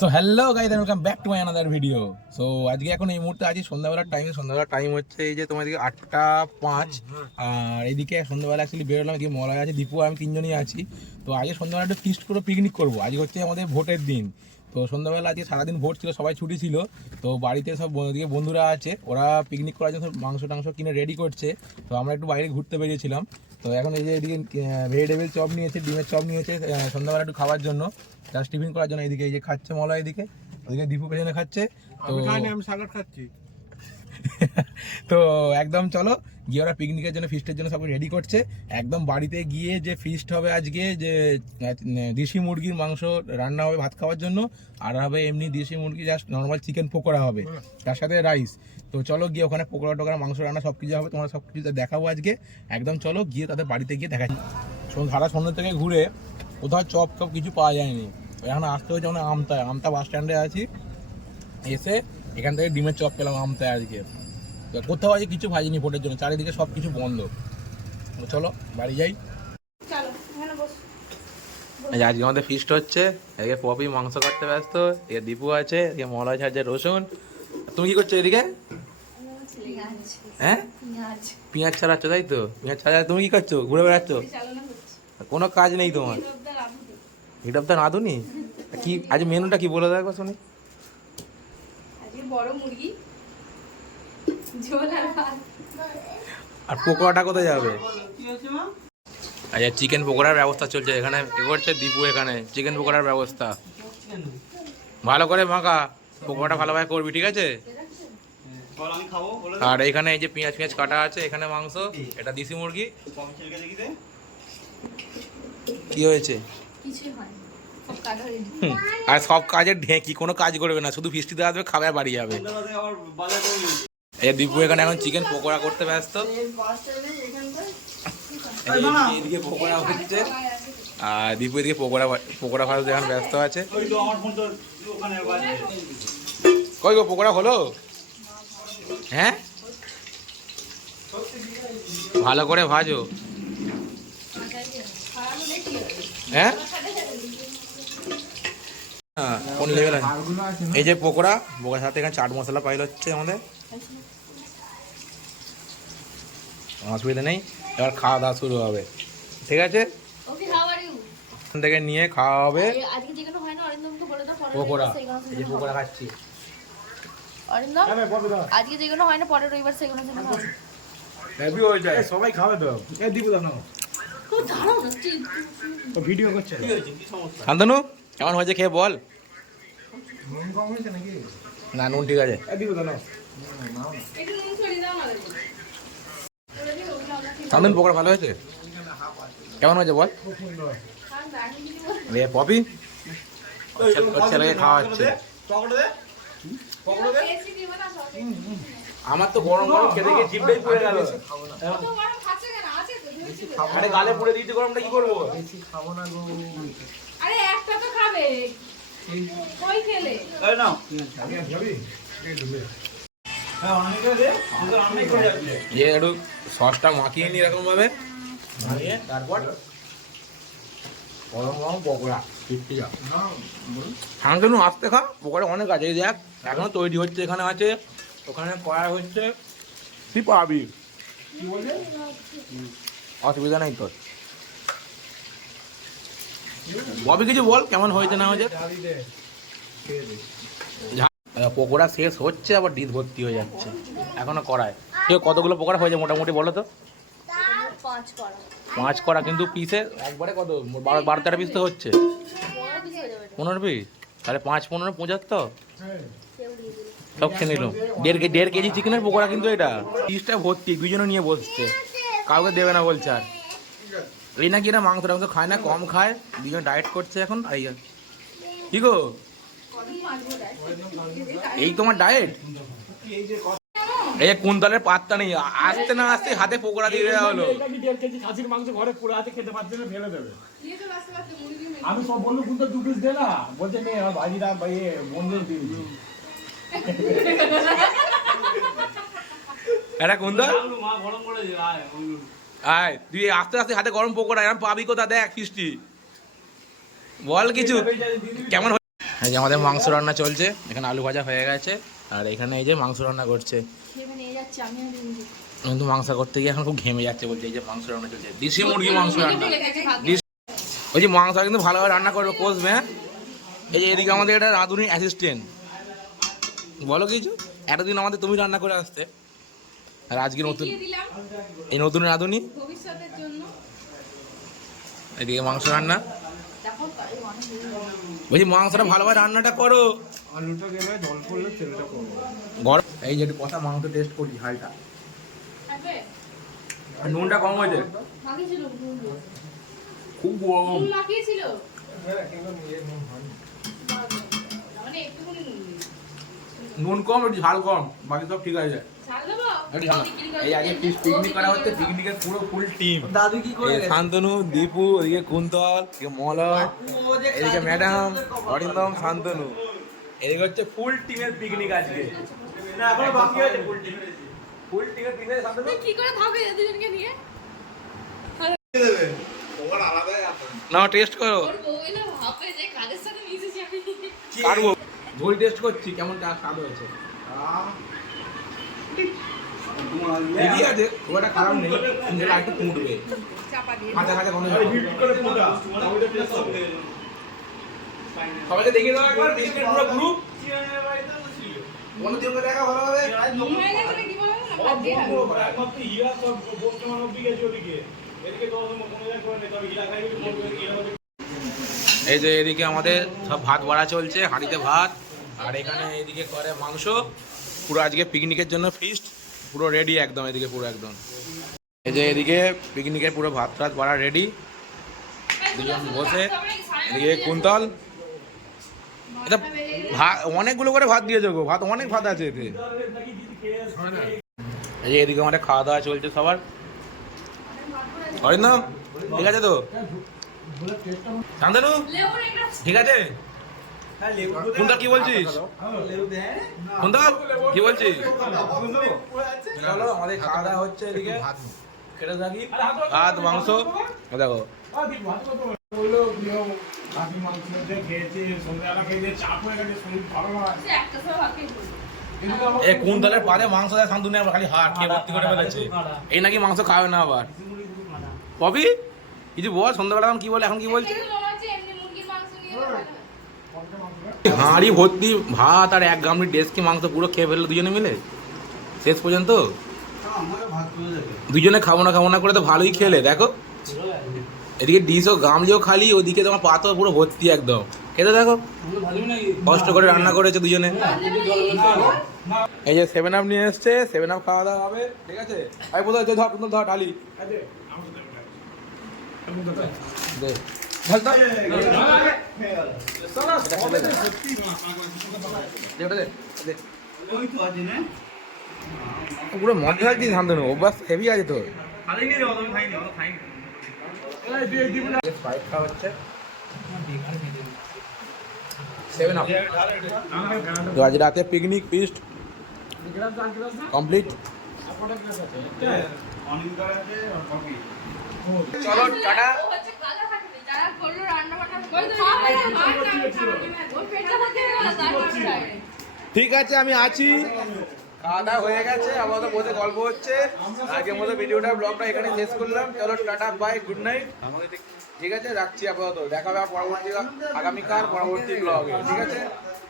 So hello guys welcome back to my another video so আজকে এখন এই মুহূর্তে আছি সন্ধ্যাবেলার টাইম সন্ধ্যাবেলার টাইম হচ্ছে এই যে তোমার দিকে আটটা পাঁচ। আর এইদিকে সন্ধ্যাবেলা অ্যাকচুয়ালি বেরোলাম এদিকে মলয় আছে দীপু আমি তিনজনই আছি। তো আজকে সন্ধ্যাবেলা একটু ফিস্ট করে পিকনিক করব। আজকে হচ্ছে আমাদের ভোটের দিন। তো সন্ধ্যাবেলা আজকে সারাদিন ভোট ছিল সবাই ছুটি ছিল। তো বাড়িতে সব ওদিকে বন্ধুরা আছে ওরা পিকনিক করার জন্য সব মাংস টাংস কিনে রেডি করছে। তো আমরা একটু বাইরে ঘুরতে বেরিয়েছিলাম। তো এখন এই যে এদিকে ভেজিটেবিল চপ নিয়েছে ডিমের চপ নিয়েছে সন্ধ্যাবেলা একটু খাওয়ার জন্য। জাস্ট টিফিন করার জন্য এইদিকে এই যে খাচ্ছে মলা এদিকে ওদিকে দীপু পেছনে খাচ্ছে তো আমি সালাড খাচ্ছি। তো একদম চলো গিয়ে ওরা পিকনিকের জন্য ফিস্টের জন্য সব রেডি করছে। একদম বাড়িতে গিয়ে যে ফিস্ট হবে আজকে যে দেশি মুরগির মাংস রান্না হবে ভাত খাওয়ার জন্য আর হবে এমনি দেশি মুরগি জাস্ট নর্মাল চিকেন পকোড়া হবে তার সাথে রাইস তো চলো গিয়ে ওখানে পকোড়া টোকরা মাংস রান্না সব কিছু হবে তোমরা সব কিছু দেখাবো আজকে। একদম চলো গিয়ে তাদের বাড়িতে গিয়ে দেখা শোন- সারা সন্ধ্যে থেকে ঘুরে কোথাও চপ টপ কিছু পাওয়া যায়নি। এখন আসতে হচ্ছে মানে আমতায়। আমতা বাস স্ট্যান্ডে আছি। এসে এখান থেকে ডিমের চপ পেলাম আমতায় আজকে। তো কোথাও আজকে কিছু ভাজিনি ভোটের জন্য। চারিদিকে সব কিছু বন্ধ। চলো বাড়ি যাই। চলো এখানে বস। এই যে আজকে আমাদের ফিস্ট হচ্ছে। এদিকে পপি মাংস কাটতে ব্যস্ত। এদিকে দীপু আছে এদিকে মলাই আছে রসুন। তুমি কি করছ এদিকে? হ্যাঁ? পেঁয়াজ। ছাড়াচ্ছ তাই তো? পেঁয়াজ ছাড়া তুমি কি করছ? ঘুরে বেড়াচ্ছ? কোনো কাজ নেই তোমার। অফ দ্য নাদুনি? কি আজ মেনুটা কি বলে দেখো শুনি। বড় মুরগি আর পকোড়াটা কোথায় যাবে? আচ্ছা চিকেন পকোড়ার ব্যবস্থা চলছে এখানে এ করছে দীপু এখানে চিকেন পকোড়ার ব্যবস্থা। ভালো করে মাখা পকোড়াটা ভালোভাবে করবি ঠিক আছে? বল আমি খাব বলে আর এখানে এই যে পেঁয়াজ পেঁয়াজ কাটা আছে এখানে মাংস এটা দেশি মুরগি। কি হয়েছে? কিছুই হয় আর সব কাজের ঢেঁকি কোনো কাজ করবে না। শুধু ফিস্টিতে আসবে খাবার বাড়ি যাবে। এই দীপু এখানে এখন চিকেন পকোড়া করতে ব্যস্ত। এই এদিকে পকোড়া হচ্ছে। আর দীপু এদিকে পকোড়া পকোড়া ভাজতে এখন ব্যস্ত আছে। কই গো পকোড়া হলো? হ্যাঁ? ভালো করে ভাজো। হ্যাঁ? হ্যাঁ, কোন লেভেল এই যে পকোড়া পকোড়ার সাথে এখানে চাট মশলা পাইল হচ্ছে আমাদের। অসুবিধা নেই এবার খাওয়া দাওয়া শুরু হবে। ঠিক আছে? ওকে হাউ আর ইউ এখান থেকে নিয়ে খাওয়া হবে। আজকে যেগুলো হয় না অরিন্দমকে বলে দাও পরের পকোড়া। এই যে পকোড়া খাচ্ছি। আজকে যেগুলো হয় না পরের রবিবার সেগুলো হয় হয়ে সবাই খাবে তো। দিব দাও ভিডিও করছে। শান্তনু কেমন হয়েছে খেয়ে বল। না নুন ঠিক আছে। শান্তনু পকোড়া ভালো হয়েছে? কেমন হয়েছে বল। রে পপি? ছেলেকে খাওয়া হচ্ছে আমার তো গরম গরম খেতে গিয়ে জিভটাই পুড়ে গেল। আরে গালে পুড়ে দিয়েছে গরমটা কি করব? আরে একটা তো খাবে। কই খেলে? এই নাও। যাবি হ্যাঁ একটু সসটা মাখিয়ে নি এরকম ভাবে মাখিয়ে তারপর? গরম গরম পকোড়া। শান্তনু আসতে খা। পকোড়া অনেক আছে দেখ। এখনও তৈরি হচ্ছে এখানে আছে। ওখানে করা হচ্ছে। তুই পাবি অসুবিধা নেই তোর। ববি কিছু বল কেমন হয়েছে না হয়েছে? পকোড়া শেষ হচ্ছে আবার ডিস ভর্তি হয়ে যাচ্ছে। এখনও করায়। ঠিক কতগুলো পকোড়া হয়েছে মোটামুটি বলো তো? পাঁচ করা কিন্তু পিসে একবারে কত? বারো বারো তেরো পিস তো হচ্ছে। পনেরো পিস তাহলে পাঁচ পনেরো পঁচাত্তর? কেউ সব খেয়ে নিল। দেড় দেড় কেজি চিকেনের পকোড়া কিন্তু এটা। পিসটা ভর্তি দুজনে নিয়ে বসছে। কাউকে দেবে না বলছে আর। এই নাকি না মাংস টাংস খায় না, কম খায়, দুজন ডায়েট করছে এখন এই কি গো? এই তোমার ডায়েট এই কুন্তলের পাত্তা নেই, আসতে না আসতে হাতে পকোড়া দিয়ে দেওয়া হলো। মাংস ঘরে পুরো হাতে খেতে পারছে না, ফেলে দেবে। আমি সব বলল দু পিস দে না। বলছে, নে ভাই বন্ধু দিচ্ছি। এটা মা গরম আয়, তুই আস্তে আস্তে হাতে গরম পকোড়া এরকম পাবি কোথা দেখ ফিস্টি বল কিছু, কেমন এই যে আমাদের মাংস রান্না চলছে, এখানে আলু ভাজা হয়ে গেছে, আর এখানে এই যে মাংস রান্না করছে। কিন্তু মাংস করতে গিয়ে এখন খুব ঘেমে যাচ্ছে বলছে, এই যে মাংস রান্না চলছে। দেশি মুরগি মাংস রান্না। ওই যে মাংস কিন্তু ভালোভাবে রান্না করবে, কষবে হ্যাঁ? এই যে এদিকে আমাদের একটা রাঁধুনি অ্যাসিস্ট্যান্ট বলো কিছু, এতদিন আমাদের তুমি রান্না করে আসতে। আর আজকে নতুন এই নতুন রাঁধুনি? ভবিষ্যতের জন্য। এদিকে মাংস রান্না। বলছি মাংসটা ভালোভাবে রান্নাটা করো। আলুটা গেলে জল পড়লে তেলটা করব। গরম এই যে একটু কথা মাংস টেস্ট করছি হালটা আর নুনটা কম হয়েছে। খুব গরম। মাখিয়েছিল? হ্যাঁ কিন্তু ইয়ে নুন হয়নি। মানে একটুখানি নুন। নুন কম একটু ঝাল কম বাকি সব ঠিক আছে করে এই আগে পিকনিক করা হচ্ছে পিকনিকের পুরো ফুল টিম দাদু কি করে শান্তনু দীপু এদিকে কুন্তল এদিকে মলয় এদিকে ম্যাডাম অরিন্দম শান্তনু। এদিকে হচ্ছে ফুল টিমের পিকনিক আজকে। না এখনও বাকি আছে ফুল টিম ফুল টিমের পিকনিক শান্তনু? কি করে থাকবে দুজনকে নিয়ে? না টেস্ট করো বউ? ঝোল টেস্ট করছি কেমন টা- স্বাদ হয়েছে? ঠিকই আছে খুব একটা খারাপ নেই কিন্তু একটু কুঁটবে। চাপা দিয়ে কাঁচা কাঁচা কোনো সবাইকে দেখিয়ে দাও একবার পিকনিকের পুরো গ্রুপ বন্ধুদেরকে দেখা হবে। এই যে এদিকে আমাদের সব ভাত বাড়া চলছে হাঁড়িতে ভাত। আর এখানে এদিকে করে মাংস। পুরো আজকে পিকনিকের জন্য ফিস্ট পুরো রেডি একদম এদিকে পুরো একদম। এই যে এদিকে পিকনিকের পুরো ভাত টাত বাড়া রেডি দুজন বসে এদিকে কুন্তল। এটা ভাত অনেকগুলো করে ভাত দিয়েছে গো ভাত অনেক ভাত আছে এতে। এই যে এদিকে আমাদের খাওয়া দাওয়া চলছে সবার। অরিন্দম ঠিক আছে তো? শান্তনু ঠিক আছে? হ্যাঁ কুন্তল কি বলছিস? লেবু কি বলছিস? আমাদের খাওয়া দাওয়া হচ্ছে এদিকে। থাকি। ভাত মাংস? দেখো। হয়ে এ কুন্তলের পাদে মাংস দেয় শান্তনু আবার খালি হাট খেয়ে ভর্তি করে ফেলেছে। এই নাকি মাংস খাবে না আবার। পপি কিছু বল সন্ধ্যাবেলা এখন কি বলে এখন কি বলছে কিন্তু মনে হচ্ছে এমনি মুরগির মাংস নিয়ে ভালো হয়। হাঁড়ি, ভর্তি, ভাত আর এক গামলি ডেস্কি মাংস পুরো খেয়ে ফেলল দুজনে মিলে? শেষ পর্যন্ত? দুজনে খাব না খাব না করে তো ভালোই খেলে, দেখো। এদিকে ডিশও, গামলিও খালি, ওদিকে তোমার পাথর পুরো ভর্তি একদম। খেতে দেখো কষ্ট করে রান্না করেছে দুজনে। এই যে সেভেন আপ নিয়ে এসছে সেভেন আপ খাওয়া দাওয়া হবে, ঠিক আছে? আমি কোথায় ধর ধর ডালি আছে তো আমি তো দে ধর, পুরো অভ্যাস হেভি আছে তোর তো আজ রাতে পিকনিক ফিস্ট কমপ্লিট চলো টাটা ও হচ্ছে কাজা থাকবে যারা করল রান্না বান্না ঠিক আছে আমি আছি। খাওয়া দাওয়া হয়ে গেছে আপাতত বসে গল্প হচ্ছে। আজকের মতো ভিডিওটা ব্লগটা এখানে শেষ করলাম। চলো টাটা বাই গুড নাইট ঠিক আছে রাখছি আপাতত। দেখা হবে পরবর্তী আগামীকাল পরবর্তী ব্লগে ঠিক আছে?